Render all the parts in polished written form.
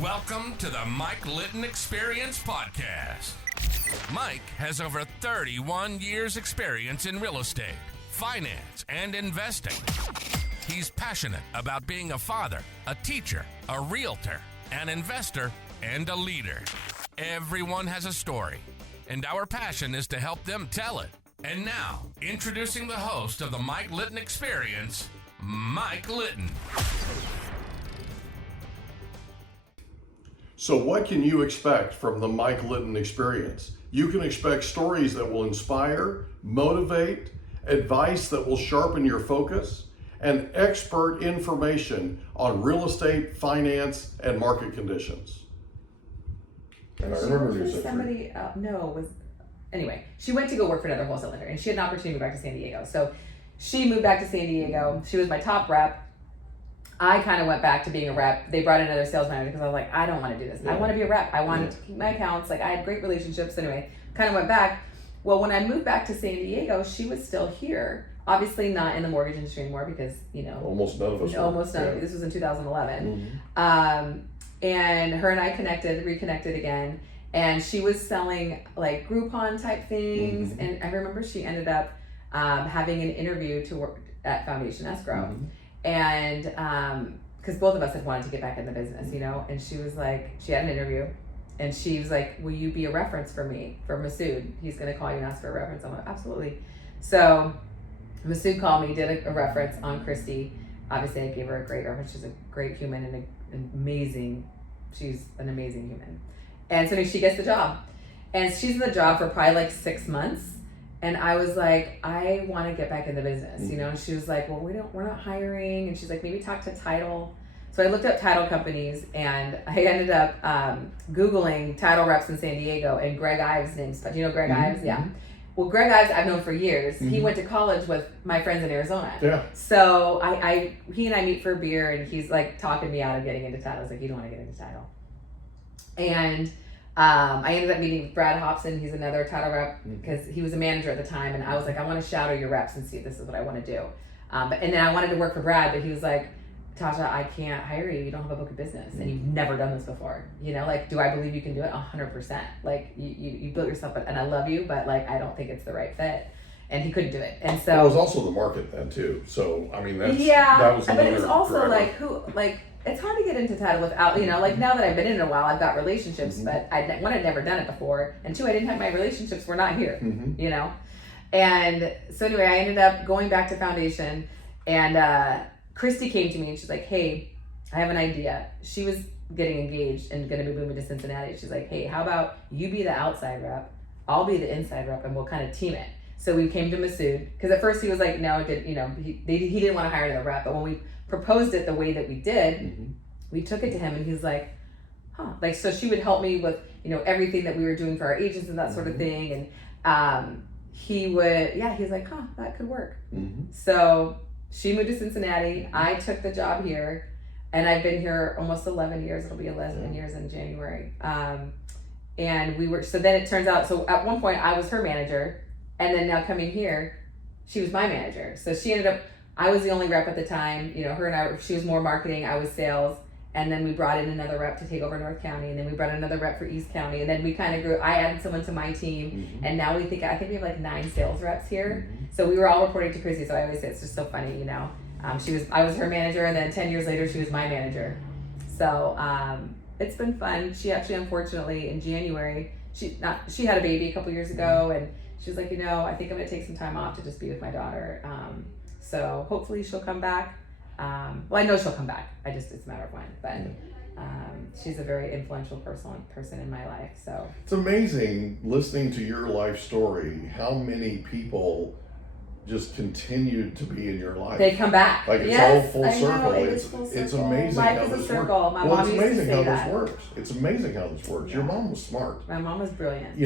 Welcome to the Mike Litton Experience Podcast. Mike has over 31 years experience in real estate, finance, and investing. He's passionate about being a father, a teacher, a realtor, an investor, and a leader. Everyone has a story, and our passion is to help them tell it. And now, introducing the host of the Mike Litton Experience, Mike Litton. So what can you expect from the Mike Litton Experience? You can expect stories that will inspire, motivate, advice that will sharpen your focus, and expert information on real estate, finance, and market conditions. And I remember somebody, anyway, she went to go work for another wholesale lender, and she had an opportunity to go back to San Diego. So she moved back to San Diego. She was my top rep. I kind of went back to being a rep. They brought in another sales manager because I was like, I don't want to do this. I want to be a rep. I wanted to keep my accounts. Like, I had great relationships. Anyway, kind of went back. Well, when I moved back to San Diego, she was still here. Obviously not in the mortgage industry anymore because, almost none of us. Almost none. This was in 2011. And her and I reconnected again. And she was selling like Groupon type things. And I remember she ended up having an interview to work at Foundation Escrow. And because both of us had wanted to get back in the business, and she was like, she had an interview and she was like, will you be a reference for me, for Masood? He's going to call you and ask for a reference. I'm like, absolutely. So Masood called me, did a reference on Christy. Obviously I gave her a great reference. She's a great human and she's an amazing human. And so she gets the job and she's in the job for probably like 6 months. And I was like, I want to get back in the business, And she was like, well, we're not hiring. And she's like, maybe talk to title. So I looked up title companies, and I ended up Googling title reps in San Diego, and Greg Ives' names. Do you know Greg Ives? Yeah. Well, Greg Ives I've known for years. He went to college with my friends in Arizona. Yeah. So he and I meet for a beer, and he's like talking me out of getting into title. I was like, you don't want to get into title. And I ended up meeting Brad Hobson. He's another title rep because he was a manager at the time. And I was like, I want to shadow your reps and see if this is what I want to do. And then I wanted to work for Brad, but he was like, Natasha, I can't hire you. You don't have a book of business and you've never done this before. Like, do I believe you can do it? 100%. Like you built yourself up and I love you, but like, I don't think it's the right fit. And he couldn't do it. And so it was also the market then too. So, I mean, that was but it was also driver. It's hard to get into title without, like now that I've been in it a while, I've got relationships, but one, I'd never done it before. And two, I didn't have my relationships were not here, And so anyway, I ended up going back to Foundation and Christy came to me and she's like, hey, I have an idea. She was getting engaged and going to be moving to Cincinnati. She's like, hey, how about you be the outside rep? I'll be the inside rep and we'll kind of team it. So we came to Masood because at first he was like, no, he didn't want to hire another rep. But when we proposed it the way that we did, we took it to him and he's like, so she would help me with, everything that we were doing for our agents and that sort of thing. And he's like, that could work. So she moved to Cincinnati. I took the job here and I've been here almost 11 years. It'll be 11 years in January. And so then it turns out, so at one point I was her manager and then now coming here, she was my manager. So she ended up, I was the only rep at the time, her and I, she was more marketing, I was sales. And then we brought in another rep to take over North County. And then we brought in another rep for East County. And then we kind of grew, I added someone to my team. And now I think we have like 9 sales reps here. So we were all reporting to Chrissy. So I always say it's just so funny, I was her manager and then 10 years later, she was my manager. So it's been fun. She actually, unfortunately, in January, she had a baby a couple years ago. And she was like, I think I'm going to take some time off to just be with my daughter. So hopefully she'll come back. I know she'll come back. It's a matter of when. But she's a very influential person in my life. So it's amazing listening to your life story. How many people just continued to be in your life? They come back. Like it's all full circle. It's amazing life how is this a circle. works. My mom it's used to amazing say how that. this works. It's amazing how this works. Yeah. Your mom was smart. My mom was brilliant. I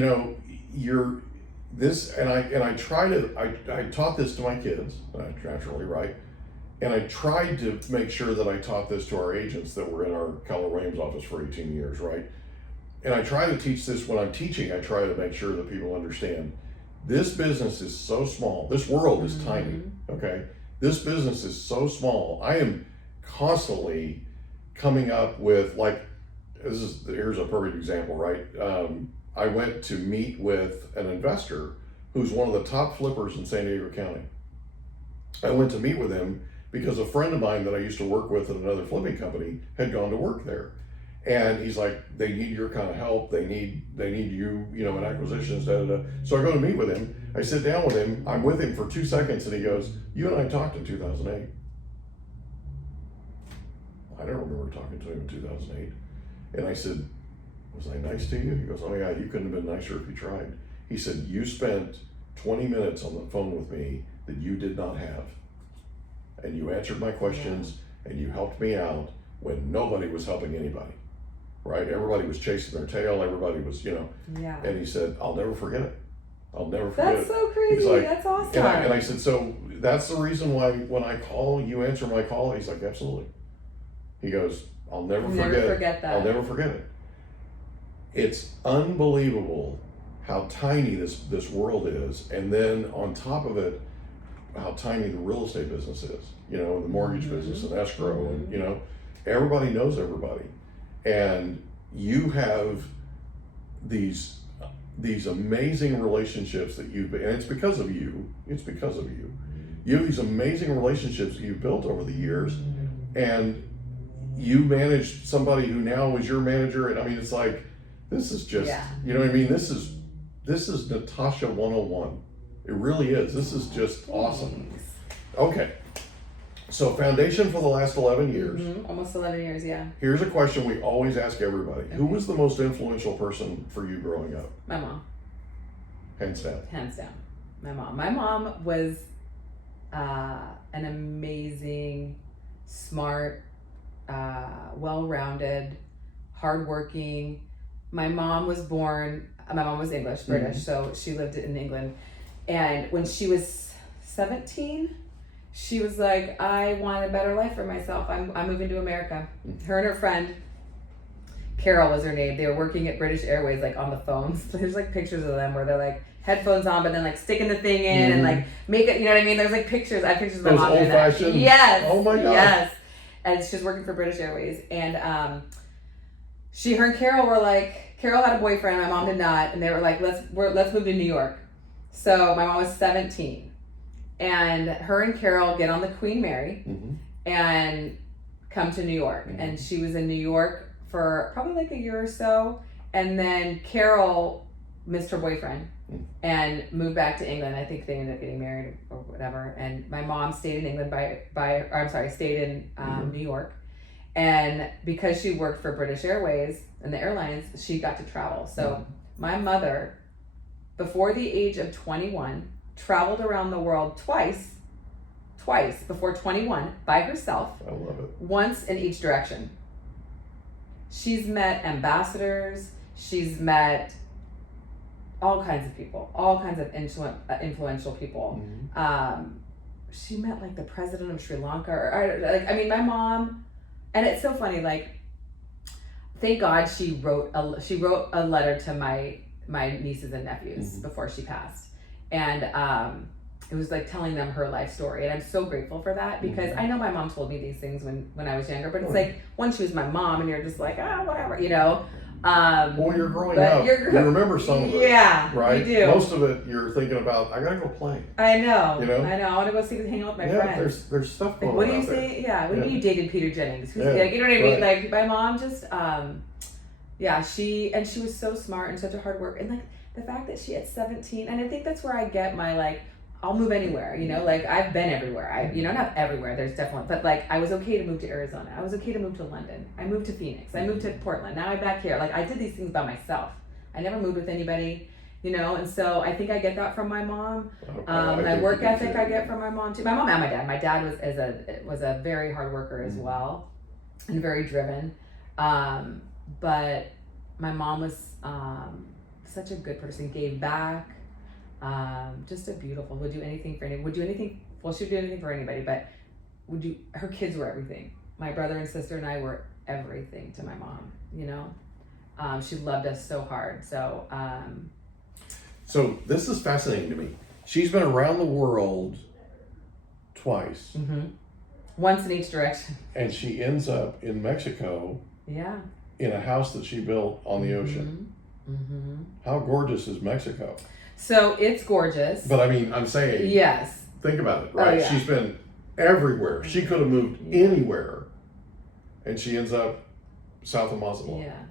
taught this to my kids, naturally, right? And I tried to make sure that I taught this to our agents that were in our Keller Williams office for 18 years, right? And I try to teach this when I'm teaching. I try to make sure that people understand this business is so small. This world is tiny, okay? This business is so small. I am constantly coming up with, like, here's a perfect example, right? I went to meet with an investor who's one of the top flippers in San Diego County. I went to meet with him because a friend of mine that I used to work with at another flipping company had gone to work there. And he's like, they need your kind of help. They need you, in acquisitions, da, da, da. So I go to meet with him. I sit down with him. I'm with him for 2 seconds and he goes, you and I talked in 2008. I don't remember talking to him in 2008. And I said, was I nice to you? He goes, oh yeah, you couldn't have been nicer if you tried. He said, you spent 20 minutes on the phone with me that you did not have. And you answered my questions and you helped me out when nobody was helping anybody, right? Everybody was chasing their tail. Everybody was, Yeah. And he said, I'll never forget it. I'll never forget it. That's so crazy. Like, that's awesome. And I said, so that's the reason why when I call, you answer my call? He's like, absolutely. He goes, I'll never forget that. I'll never forget it. It's unbelievable how tiny this world is, and then on top of it, how tiny the real estate business is. The mortgage business and escrow, and everybody knows everybody, and you have these amazing relationships that and it's because of you. It's because of you. You have these amazing relationships that you've built over the years, and you managed somebody who now is your manager, and I mean, it's like, this is just, you know what I mean? This is Natasha 101. It really is. This is just awesome. Okay. So foundation for the last 11 years. Almost 11 years, yeah. Here's a question we always ask everybody. Okay. Who was the most influential person for you growing up? My mom. Hands down. Hands down. My mom. My mom was an amazing, smart, well-rounded, hardworking. My mom was English, British, so she lived in England. And when she was 17, she was like, I want a better life for myself. I'm moving to America. Her and her friend, Carol was her name. They were working at British Airways, like on the phones. There's like pictures of them where they're like headphones on, but then like sticking the thing in and like make it, you know what I mean? There's like pictures. I have pictures of my mom doing that. Yes. Oh my God. Yes. And she's working for British Airways. And her and Carol were like, Carol had a boyfriend, my mom did not, and they were like, let's move to New York. So my mom was 17, and her and Carol get on the Queen Mary and come to New York. And she was in New York for probably like a year or so, and then Carol missed her boyfriend and moved back to England. I think they ended up getting married or whatever. And my mom stayed in England stayed in New York. And because she worked for British Airways and the airlines, she got to travel. So my mother, before the age of 21, traveled around the world twice before 21 by herself. I love it. Once in each direction. She's met ambassadors. She's met all kinds of people, all kinds of influential people. She met like the president of Sri Lanka. My mom. And it's so funny, like, thank God she wrote a letter to my nieces and nephews before she passed. And it was like telling them her life story. And I'm so grateful for that, because I know my mom told me these things when I was younger, but it's like, once she was my mom and you're just like, whatever, Well, you're growing up. You remember some of it. Yeah, right? You do. Most of it you're thinking about, I gotta go play. I know. I know. I want to go hang out with my friends. There's stuff going on. What do you say? Yeah. What do you mean you dated Peter Jennings? You know what I mean? Right. Like, my mom just, she was so smart and such a hard worker. And like the fact that she at 17, and I think that's where I get my like, I'll move anywhere, like I've been everywhere. Not everywhere, there's definitely, but like I was okay to move to Arizona. I was okay to move to London. I moved to Phoenix. I moved to Portland. Now I'm back here. Like I did these things by myself. I never moved with anybody, and so I think I get that from my mom. My work ethic I get from my mom too. My mom and my dad. My dad was a very hard worker as well, and very driven. But my mom was such a good person, gave back. Just a beautiful, would do anything for anyone, she would do anything for anybody, but her kids were everything. My brother and sister and I were everything to my mom, she loved us so hard. So this is fascinating to me. She's been around the world twice. Once in each direction. And she ends up in Mexico. Yeah. in a house that she built on the ocean. How gorgeous is Mexico? So it's gorgeous. But I mean, I'm saying, yes. Think about it, right? Oh, yeah. She's been everywhere. She could have moved anywhere, and she ends up south of Mazatlan. Yeah.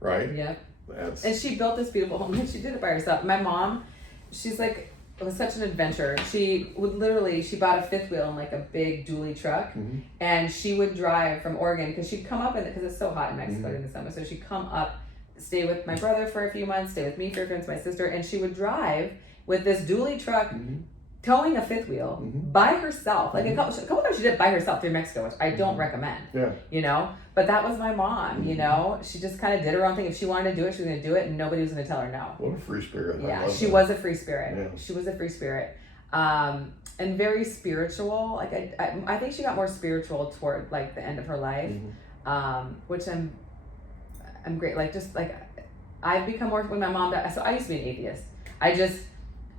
Right? Yep. That's... And she built this beautiful home, and she did it by herself. My mom, she's like, it was such an adventure. She would literally, she bought a fifth wheel in like a big dually truck, and she would drive from Oregon, because she'd come up, because it's so hot in Mexico during the summer, so she'd come up, stay with my brother for a few months, stay with me for a few months, my sister, and she would drive with this dually truck, towing a fifth wheel by herself. Like a couple times she did it by herself through Mexico, which I don't recommend. Yeah. You know? But that was my mom, you know? She just kind of did her own thing. If she wanted to do it, she was going to do it, and nobody was going to tell her no. What a free spirit. Yeah, she was a free spirit. Yeah. She was a free spirit. And very spiritual. Like I think she got more spiritual toward like the end of her life, which I'm great. Like just like I've become more when my mom died. So I used to be an atheist.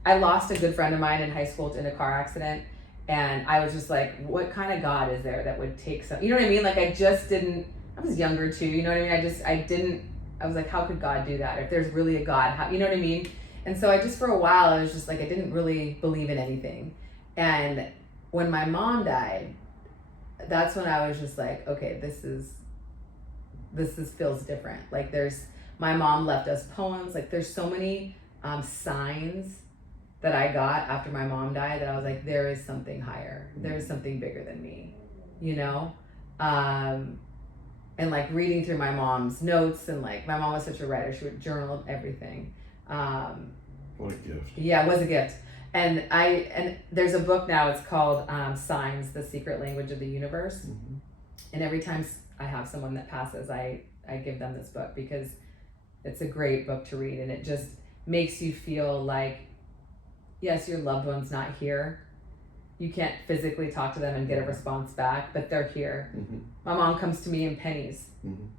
I lost a good friend of mine in high school in a car accident, and I was just like, what kind of God is there that would take some, you know what I mean? Like I was younger too, you know what I mean? I was like, how could God do that? If there's really a God, how, you know what I mean? And so for a while, I was just like, I didn't really believe in anything. And when my mom died, that's when I was just like, okay, this feels different. Like my mom left us poems. Like there's so many signs that I got after my mom died that I was like, there is something higher. There is something bigger than me, you know? And like reading through my mom's notes, and like my mom was such a writer. She would journal everything. What a gift. Yeah, it was a gift. And there's a book now, it's called Signs, The Secret Language of the Universe. And every time I have someone that passes, I give them this book, because it's a great book to read, and it just makes you feel like, yes, your loved one's not here. You can't physically talk to them and get a response back, but they're here. My mom comes to me in pennies,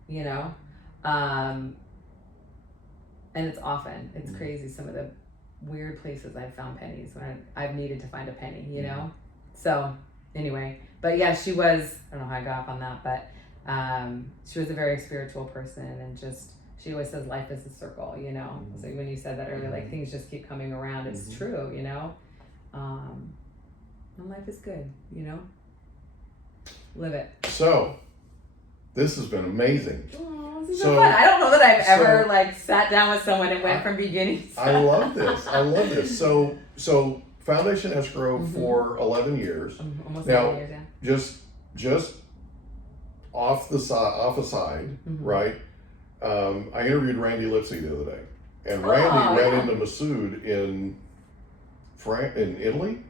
you know? And it's often, it's crazy, some of the weird places I've found pennies when I've needed to find a penny, you know? So anyway, but yeah, she was, I don't know how I got off on that, but she was a very spiritual person, and just, she always says life is a circle, you know? So when you said that earlier, like things just keep coming around, it's true, you know? And life is good, you know? Live it. So, this has been amazing. Oh, this is so fun. I don't know that I've ever like sat down with someone and went from beginning to I love this. So Foundation Escrow for 11 years. Almost now, 11 years, yeah. just off a side, right? I interviewed Randy Lipsy the other day, and Randy ran into Masood in Italy.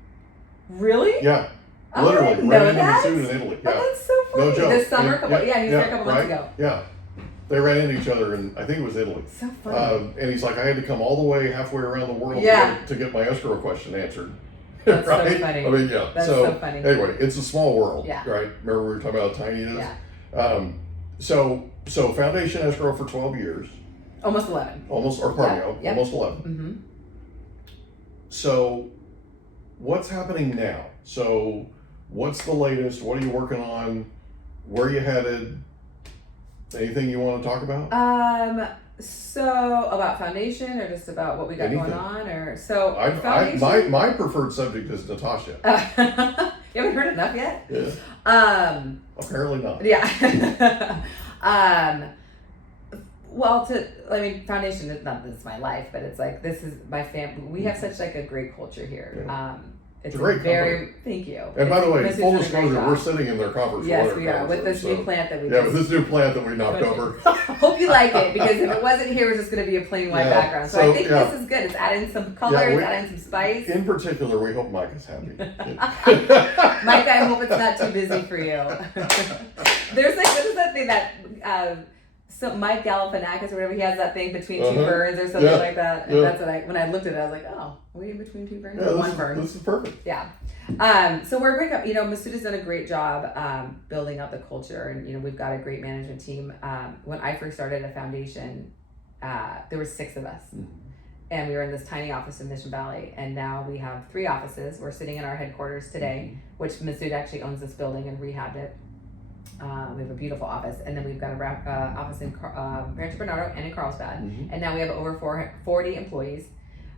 Really? Yeah, Oh, literally I didn't ran know into that. Masood in Italy. Yeah, Oh, that's so funny. no joke. This summer, he was there a couple months right? ago. Yeah, they ran into each other, and I think it was Italy. So funny. And he's like, I had to come all the way halfway around the world to get my escrow question answered. That's right? so funny. I mean, yeah. That's so funny. Anyway, it's a small world, Yeah. right? Remember we were talking about how tiny it is? Yeah. So Foundation Escrow for 12 years. Almost 11. Almost 11. So what's happening now? So what's the latest? What are you working on? Where are you headed? Anything you want to talk about? So about Foundation, or just about what we got going on, or so Foundation? My preferred subject is Natasha. You haven't heard enough yet? Yeah. Apparently not. Yeah. Well, Foundation is not this is my life, but it's like, this is my family. We have such like a great culture here. Yeah. It's a great company. Thank you. And by the way, full disclosure, we're sitting in their conference room. Yes, we are, with this new plant that we with this new plant that we knocked over. Hope you like it, because if it wasn't here, it's just going to be a plain white background. So I think this is good. It's adding some color, it's adding some spice. In particular, we hope Mike is happy. Mike, I hope it's not too busy for you. There's like, what is that thing that, so Mike Galifianakis or whatever, he has that thing between two ferns or something like that. And that's what when I looked at it, I was like, oh, are we in between two ferns? One fern. This is perfect. Yeah. So we're a great, Masood has done a great job building up the culture, and we've got a great management team. When I first started at Foundation, there were 6 of us, and we were in this tiny office in Mission Valley, and now we have 3 offices. We're sitting in our headquarters today, which Masood actually owns this building and rehabbed it. We have a beautiful office, and then we've got a office in Rancho Bernardo and in Carlsbad, and now we have over 40 employees,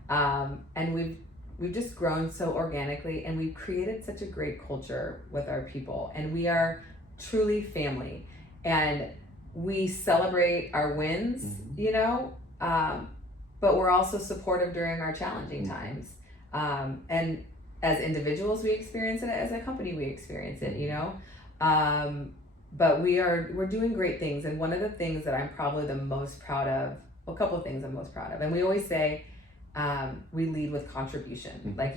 and we've just grown so organically, and we've created such a great culture with our people, and we are truly family, and we celebrate our wins, you know, but we're also supportive during our challenging times, and as individuals we experience it, as a company we experience it, you know. But we're doing great things, and one of the things that I'm probably the most proud of, well, a couple of things I'm most proud of, and we always say we lead with contribution. Like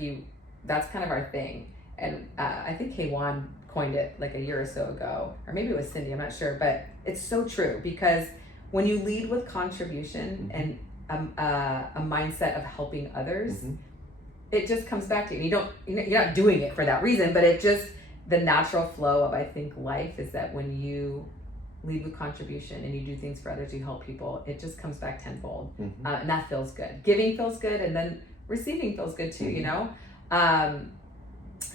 that's kind of our thing, and I think K1 coined it like a year or so ago, or maybe it was Cindy, I'm not sure, but it's so true, because when you lead with contribution and a mindset of helping others, it just comes back to you. You're not doing it for that reason, but it just, the natural flow of, I think, life is that when you lead with contribution and you do things for others, you help people, it just comes back tenfold. And that feels good. Giving feels good, and then receiving feels good too, you know?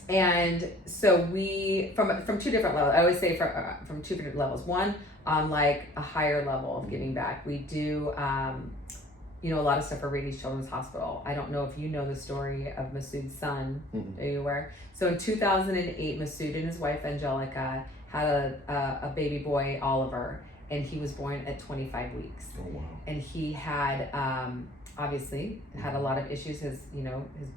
And so we, from two different levels, I always say from two different levels. One, on like a higher level of giving back. We do, you know, a lot of stuff for Radies Children's Hospital. I don't know if you know the story of Masood's son. Are you aware? So in 2008, Masood and his wife Angelica had a baby boy, Oliver, and he was born at 25 weeks. Oh, wow. And he had obviously had a lot of issues. His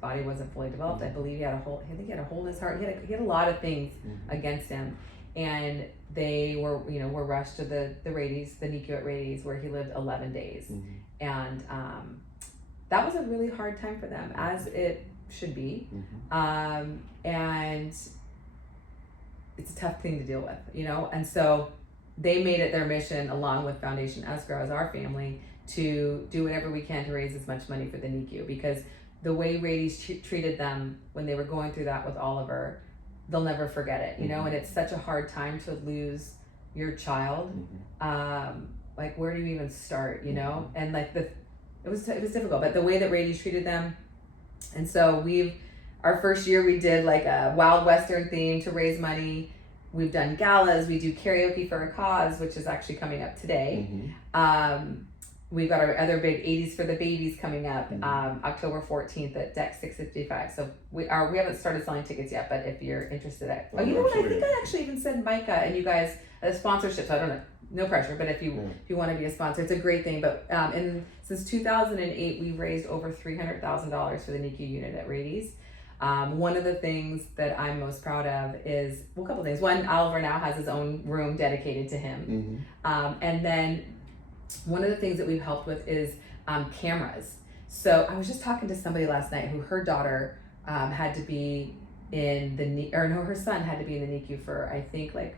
body wasn't fully developed. I believe he had a hole in his heart. He had a lot of things against him. And they were rushed to the Radies, the NICU at Radies, where he lived 11 days. And that was a really hard time for them, as it should be. And it's a tough thing to deal with, you know? And so they made it their mission, along with Foundation Escrow as our family, to do whatever we can to raise as much money for the NICU, because the way Radies treated them when they were going through that with Oliver, they'll never forget it, you know? And it's such a hard time to lose your child. Like, where do you even start, you know? And like it was difficult, but the way that Radies treated them. And so our first year we did like a Wild Western theme to raise money. We've done galas, we do karaoke for a cause, which is actually coming up today. We've got our other big 80s for the Babies coming up, October 14th at Deck 655. So we haven't started selling tickets yet, but if you're interested, you know what? I think I actually even said Micah and you guys sponsorship. So I don't know, no pressure, but if you want to be a sponsor, it's a great thing. But since 2008, we've raised over $300,000 for the NICU unit at Radies. One of the things that I'm most proud of is, well, a couple things. One, Oliver now has his own room dedicated to him, and then one of the things that we've helped with is cameras. So I was just talking to somebody last night who her daughter had to be in her son had to be in the NICU for, I think, like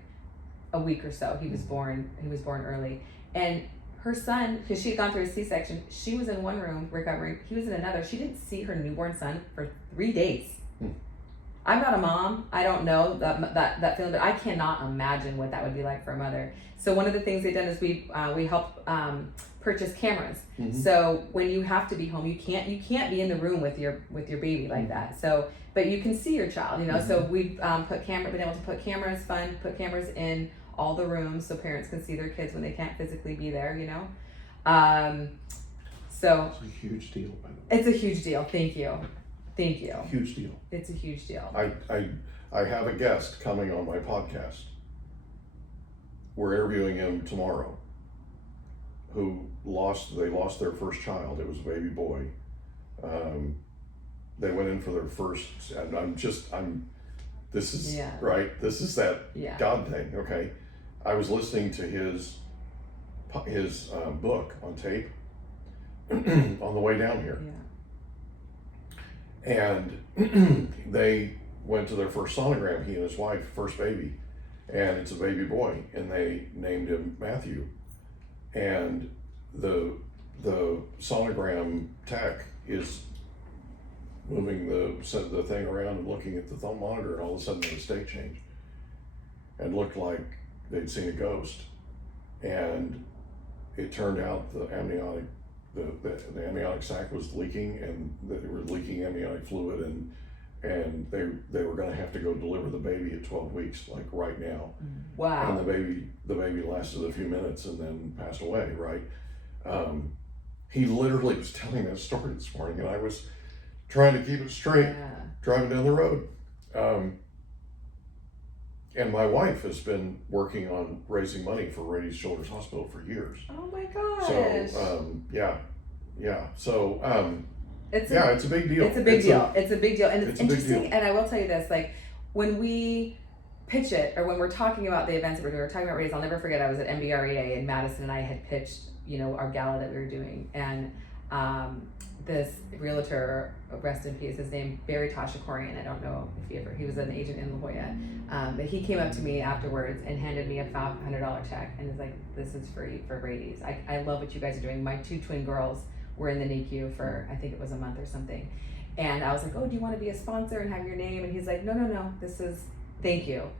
a week or so. He was born early, and her son, because she had gone through a C-section, she was in one room recovering, he was in another. She didn't see her newborn son for 3 days. I'm not a mom. I don't know that feeling, but I cannot imagine what that would be like for a mother. So one of the things they've done is we helped purchase cameras. So when you have to be home, you can't be in the room with your baby like that. So, but you can see your child, you know. So we've been able to put cameras in all the rooms so parents can see their kids when they can't physically be there, you know. So it's a huge deal, by the way. It's a huge deal. Thank you. Huge deal. It's a huge deal. I have a guest coming on my podcast. We're interviewing him tomorrow, who lost their first child. It was a baby boy. They went in for their first, and this is that God thing, okay? I was listening to his book on tape on the way down here. And they went to their first sonogram, he and his wife, first baby, and it's a baby boy, and they named him Matthew. And the sonogram tech is moving the thing around and looking at the thumb monitor, and all of a sudden the state changed and looked like they'd seen a ghost. And it turned out the amniotic sac was leaking, and they were leaking amniotic fluid, and and they were going to have to go deliver the baby at 12 weeks, like right now. Wow. And the baby lasted a few minutes and then passed away, right? He literally was telling that story this morning, and I was trying to keep it straight, driving down the road. And my wife has been working on raising money for Rady Children's Hospital for years. Oh my gosh. So, yeah. So, it's a big deal. It's a big deal. It's a big deal. And it's interesting. Deal. And I will tell you this, like when we pitch it, or when we're talking about the events that we're doing, we're talking about Rady's, I'll never forget, I was at MBREA and Madison and I had pitched, our gala that we were doing. And this realtor, rest in peace, his name, Barry Toshikorian, I don't know if he was an agent in La Jolla, but he came up to me afterwards and handed me a $500 check and was like, this is for Rady's. I love what you guys are doing. My 2 twin girls were in the NICU for, I think it was a month or something. And I was like, oh, do you want to be a sponsor and have your name? And he's like, no, this is, thank you.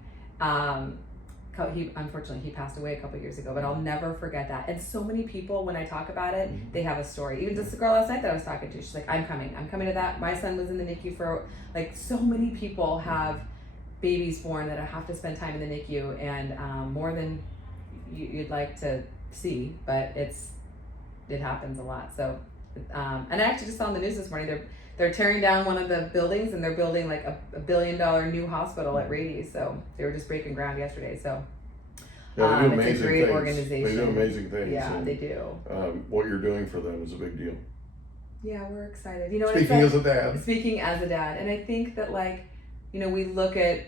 Unfortunately, he passed away a couple years ago, but I'll never forget that. And so many people, when I talk about it, they have a story. Even just the girl last night that I was talking to, she's like, I'm coming to that. My son was in the NICU for, like, so many people have babies born that have to spend time in the NICU, and more than you'd like to see, but it happens a lot. So, and I actually just saw on the news this morning, they're tearing down one of the buildings and they're building like a $1 billion new hospital at Rady. So they were just breaking ground yesterday. So they do amazing it's a great things. organization. They do amazing things. Yeah, and, they do. What you're doing for them is a big deal. Yeah, we're excited. Speaking as a dad. Speaking as a dad. And I think that we look at,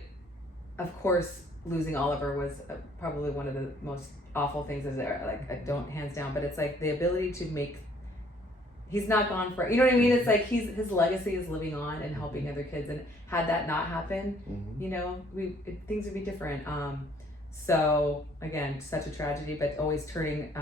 of course, losing Oliver was probably one of the most awful things is there. Like, I don't hands down, but it's like the ability to make, he's not gone for, you know what I mean? It's like his legacy is living on and helping other kids. And had that not happened, things would be different. So again, such a tragedy, but always turning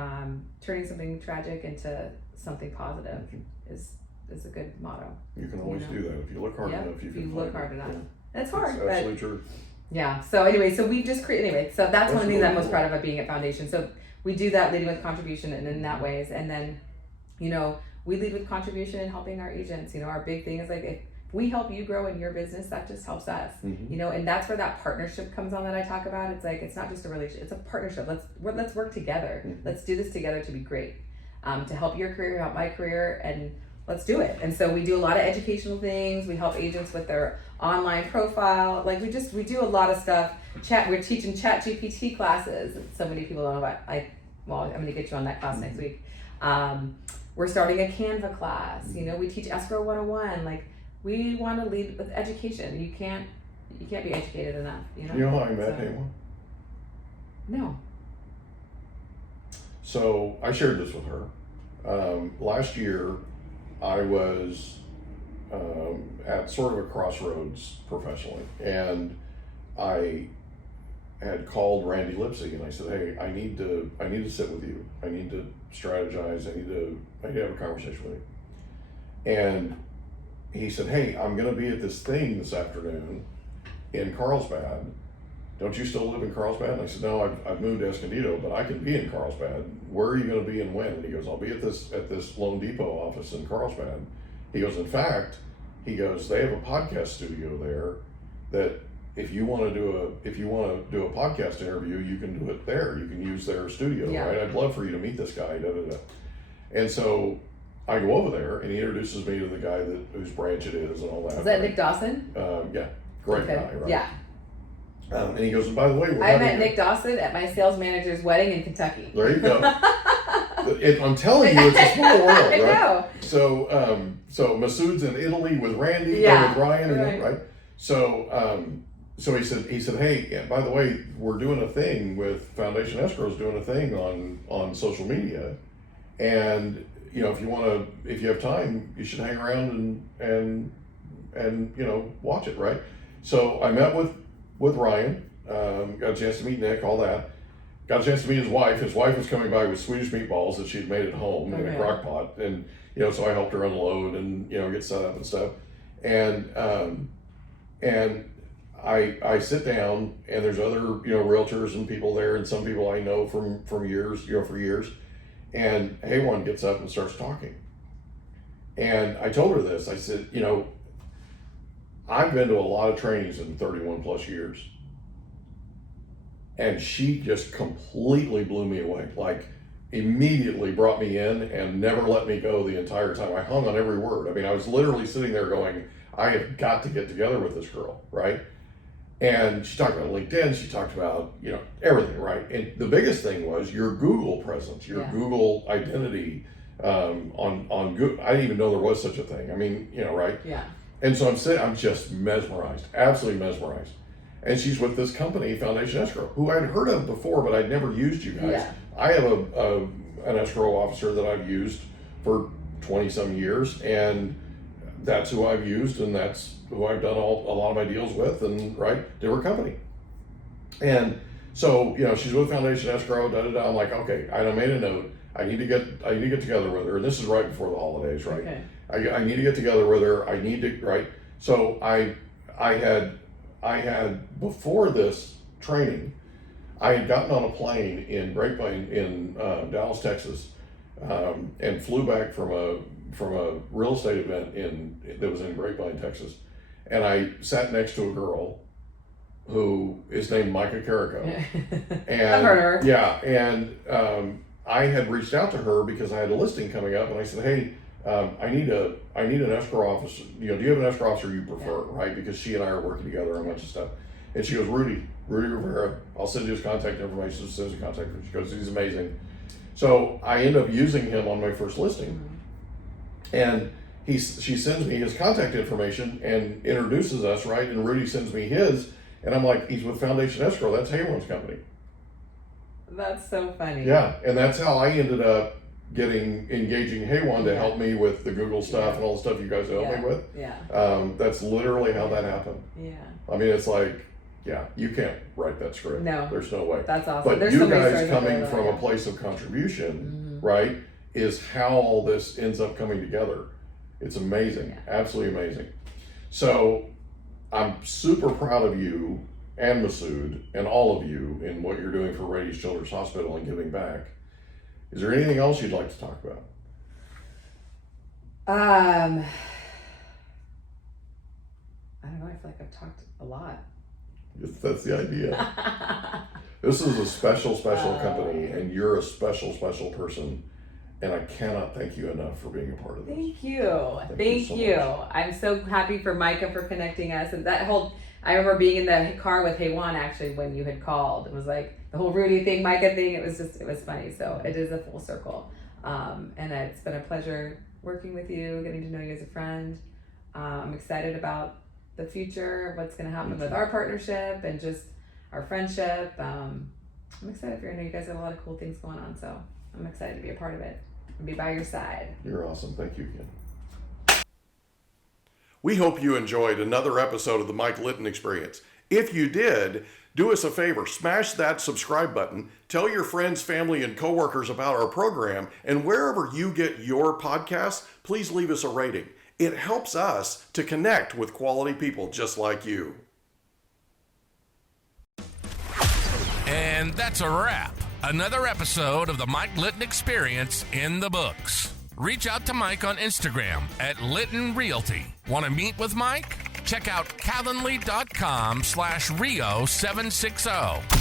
something tragic into something positive is a good motto. You can always do that if you look hard enough. You can look hard enough. Yeah. It's hard. It's absolutely true. Yeah. So anyway, so we just so that's one of the things I'm most proud of being at Foundation. So we do that, leading with contribution, and in that ways, and then, we lead with contribution and helping our agents. Our big thing is like, if we help you grow in your business, that just helps us. And that's where that partnership comes on that I talk about. It's like, it's not just a relationship, it's a partnership. Let's work together. Let's do this together to be great, to help your career, help my career, and let's do it. And so we do a lot of educational things. We help agents with their online profile. Like we do a lot of stuff. We're teaching ChatGPT classes. So many people don't know about. I'm going to get you on that class next week. We're starting a Canva class. We teach Escrow 101. Like, we want to lead with education. You can't be educated enough. You know how I met Haywan? No. So I shared this with her. Last year, I was at sort of a crossroads professionally, and I had called Randy Lipsy and I said, hey, I need to sit with you. I need to strategize. I need to have a conversation with you. And he said, hey, I'm going to be at this thing this afternoon in Carlsbad. Don't you still live in Carlsbad? And I said, no, I've moved to Escondido, but I can be in Carlsbad. Where are you going to be and when? And he goes, I'll be at this Loan Depot office in Carlsbad. He goes, in fact, they have a podcast studio there that if you want to do a podcast interview, you can do it there. You can use their studio, right? I'd love for you to meet this guy. And so I go over there, and he introduces me to the guy whose branch it is and all that. Is that Nick Dawson? Yeah, great guy, right? Yeah. And he goes, and by the way, I met Nick Dawson at my sales manager's wedding in Kentucky. There you go. I'm telling you, it's a small world, right? I know. So Masood's in Italy with Randy and with Ryan, right? So he said, hey, by the way, we're doing a thing with Foundation Escrow's doing a thing on social media, and if you have time, you should hang around and watch it, right? So I met with Ryan, got a chance to meet Nick, all that. Got a chance to meet his wife. His wife was coming by with Swedish meatballs that she'd made at home in a crock pot, and so I helped her unload and get set up and stuff, and I sit down, and there's other realtors and people there, and some people I know from years, for years, and Haywan gets up and starts talking, and I told her this. I said, I've been to a lot of trainings in 31 plus years. And she just completely blew me away. Like, immediately brought me in and never let me go the entire time. I hung on every word. I mean, I was literally sitting there going, I have got to get together with this girl, right? And she talked about LinkedIn. She talked about, everything, right? And the biggest thing was your Google presence, your Google identity on Google. I didn't even know there was such a thing. I mean, right? Yeah. And so I'm just mesmerized, absolutely mesmerized. And she's with this company, Foundation Escrow, who I'd heard of before, but I'd never used you guys. Yeah. I have an escrow officer that I've used for 20-some years, and that's who I've used, and that's who I've done a lot of my deals with, and different company. And so, she's with Foundation Escrow, I'm like, okay, I made a note. I need to get together with her. And this is right before the holidays, right? Okay. I need to get together with her. I need to, right? So I had before this training, I had gotten on a plane in Grapevine in Dallas, Texas, and flew back from a real estate event that was in Grapevine, Texas, and I sat next to a girl who is named Micah Carrico. And I've heard of her. Yeah, and I had reached out to her because I had a listing coming up, and I said, hey, I need an escrow officer. Do you have an escrow officer you prefer, right? Because she and I are working together on a bunch of stuff. And she goes, Rudy Rivera, I'll send you his contact information. She sends his contact information. She goes, he's amazing. So I end up using him on my first listing. And she sends me his contact information and introduces us, right? And Rudy sends me his. And I'm like, he's with Foundation Escrow. That's Haywan's company. That's so funny. Yeah. And that's how I ended up engaging Haywan to help me with the Google stuff and all the stuff you guys helped me with. Yeah. That's literally how that happened. Yeah. I mean, it's like, you can't write that script. No. There's no way. That's awesome. But There's you so guys coming from a place of contribution, right, is how all this ends up coming together. It's amazing. Yeah. Absolutely amazing. So I'm super proud of you and Masood and all of you in what you're doing for Rady Children's Hospital and giving back. Is there anything else you'd like to talk about? I don't know. I feel like I've talked a lot. Yes, that's the idea. This is a special company, and you're a special person. And I cannot thank you enough for being a part of this. Thank you. Thank you. I'm so happy for Micah for connecting us. And I remember being in the car with Haywan actually when you had called. It was like the whole Rudy thing, Micah thing. It was funny. So it is a full circle. And it's been a pleasure working with you, getting to know you as a friend. I'm excited about the future, what's going to happen with our partnership and just our friendship. I'm excited for you. I know you guys have a lot of cool things going on. So I'm excited to be a part of it and be by your side. You're awesome. Thank you again. We hope you enjoyed another episode of the Mike Litton Experience. If you did, do us a favor, smash that subscribe button, tell your friends, family, and coworkers about our program, and wherever you get your podcasts, please leave us a rating. It helps us to connect with quality people just like you. And that's a wrap. Another episode of the Mike Litton Experience in the books. Reach out to Mike on Instagram at Litton Realty. Want to meet with Mike? Check out calendly.com/Rio760.